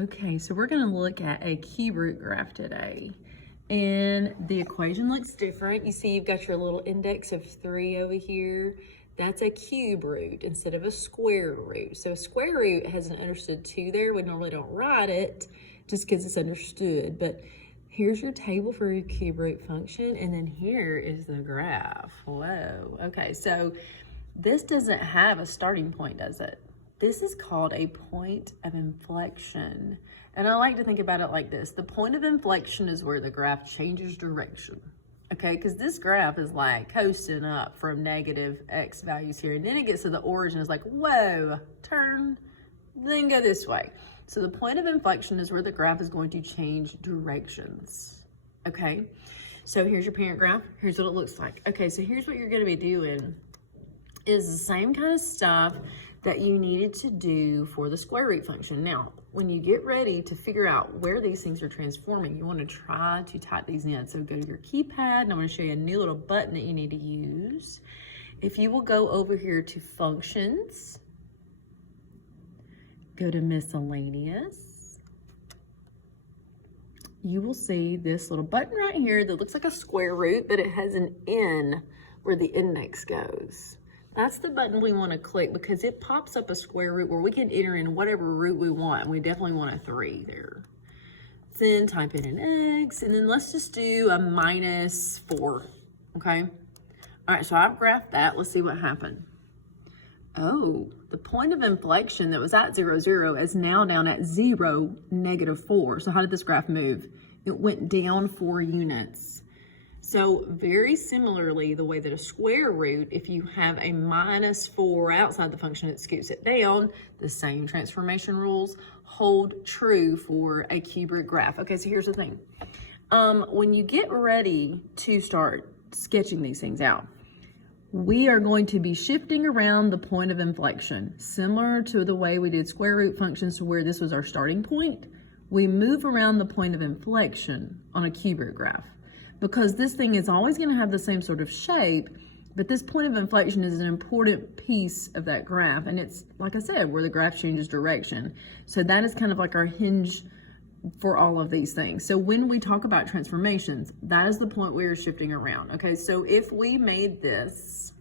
Okay, so we're going to look at a cube root graph today. And the equation looks different. You see you've got your little index of 3 over here. That's a cube root instead of a square root. So a square root has an understood 2 there. We normally don't write it just because it's understood. But here's your table for your cube root function. And then here is the graph. Whoa. Okay, so this doesn't have a starting point, does it? This is called a point of inflection. And I like to think about it like this. The point of inflection is where the graph changes direction. Okay, because this graph is like coasting up from negative x values here. And then it gets to the origin, it's like, whoa, turn, then go this way. So the point of inflection is where the graph is going to change directions. Okay, so here's your parent graph. Here's what it looks like. Okay, so here's what you're going to be doing is the same kind of stuff that you needed to do for the square root function. Now, when you get ready to figure out where these things are transforming, you want to try to type these in. So go to your keypad, and I'm going to show you a new little button that you need to use. If you will go over here to functions, go to miscellaneous, you will see this little button right here that looks like a square root, but it has an N where the index goes. That's the button we want to click because it pops up a square root where we can enter in whatever root we want. And we definitely want a 3 there. Then type in an x, and then let's just do a -4, okay? All right, so I've graphed that. Let's see what happened. Oh, the point of inflection that was at 0, 0 is now down at 0, -4. So how did this graph move? It went down 4 units. So very similarly, the way that a square root, if you have a -4 outside the function, it scoots it down. The same transformation rules hold true for a cube root graph. Okay, so here's the thing. When you get ready to start sketching these things out, we are going to be shifting around the point of inflection, similar to the way we did square root functions to where this was our starting point. We move around the point of inflection on a cube root graph, because this thing is always going to have the same sort of shape, but this point of inflection is an important piece of that graph. And it's, like I said, where the graph changes direction. So that is kind of like our hinge for all of these things. So when we talk about transformations, that is the point we are shifting around. Okay, so if we made this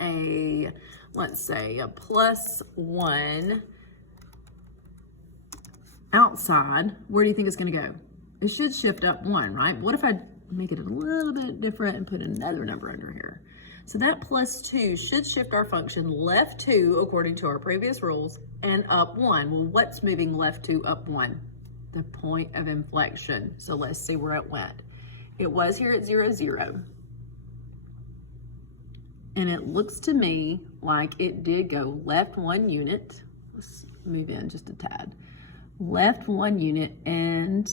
a, let's say, a +1 outside, where do you think it's going to go? It should shift up 1, right? What if I make it a little bit different and put another number under here? So that +2 should shift our function left 2 according to our previous rules and up 1. Well, what's moving left 2 up 1? The point of inflection. So let's see where it went. It was here at 0, 0. And it looks to me like it did go left 1 unit. Let's move in just a tad. Left 1 unit and,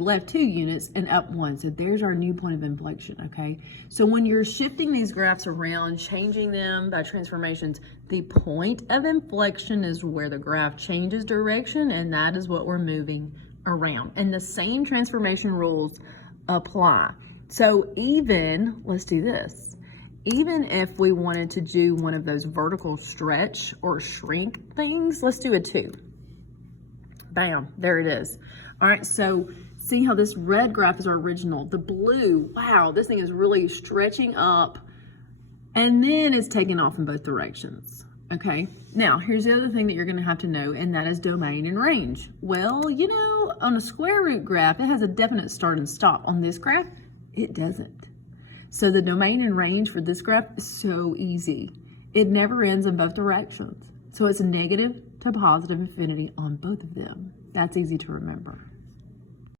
left 2 units and up 1. So there's our new point of inflection, okay? So when you're shifting these graphs around, changing them by transformations, the point of inflection is where the graph changes direction, and that is what we're moving around. And the same transformation rules apply. So even, let's do this. Even if we wanted to do one of those vertical stretch or shrink things, let's do a 2. Bam, there it is. All right, so see how this red graph is our original. The blue, wow, this thing is really stretching up and then it's taking off in both directions. Okay, now here's the other thing that you're gonna have to know, and that is domain and range. Well, you know, on a square root graph, it has a definite start and stop. On this graph, it doesn't. So the domain and range for this graph is so easy. It never ends in both directions. So it's negative to positive infinity on both of them. That's easy to remember.